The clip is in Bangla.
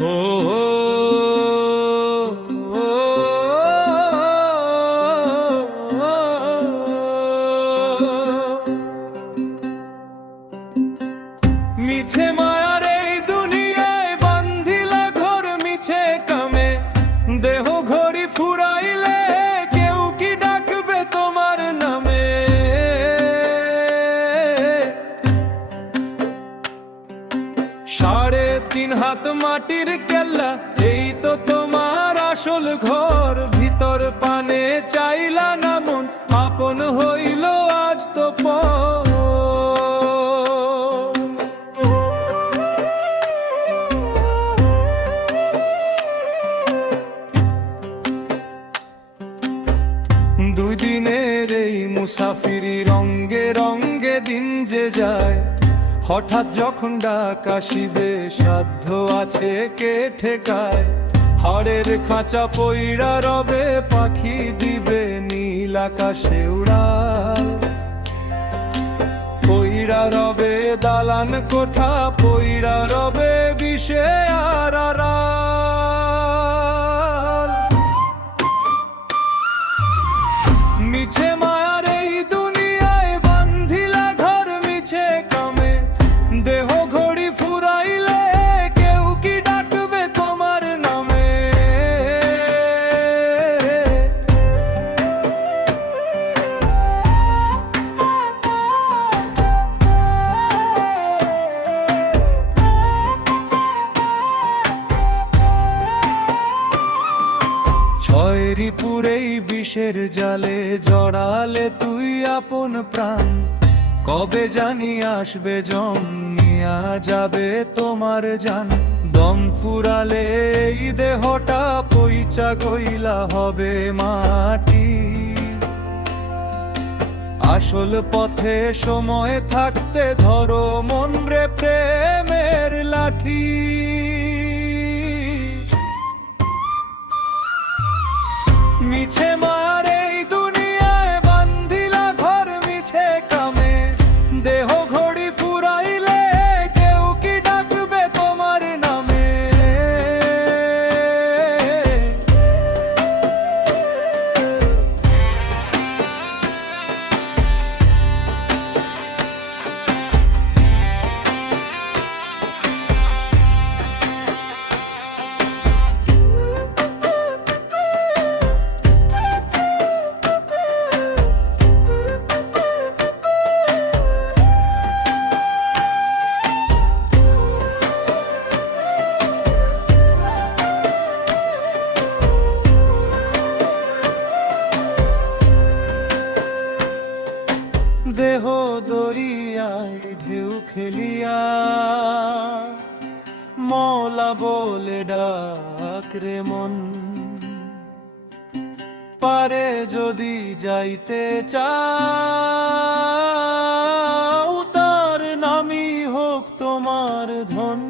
Oh. oh হাত মাটির কেল্লা, এই তো তোমার আসল ঘর। ভিতর পানে চাইলা না মন আপন হইল আজ তো পর। দুই দিনের এই মুসাফিরি রঙ্গে রঙ্গে দিন যে যায়। হঠাৎ যখন ডাক আসিবে, সাধ্য আছে কে ঠেকায়? হাড়ের খাঁচা পইরা রবে, পাখি দিবে নীল আকাশে উড়া। পইরা রবে দালান কোঠা পইরা রবে বিষে আর দেহ ঘড়ি ফুরাইলে কেউ কি ডাকবে তোমার নামে? ছয় রিপুরেই বিষের জালে জড়ালে তুই আপন প্রাণ। কবে জানি আসবে জম নিয়া যাবে তোমার জান। দম ফুরালে এই দেহটা পইচা গইলা হবে মাটি। আসল পথে সময় থাকতে ধরো মন রে প্রেমের লাঠি। দেহ দরিয়ায় ঢেউ খেলিয়া মলা বলে ডাক রে মন। পারে যদি যাইতে চাও, তার নামি হোক তোমার ধন।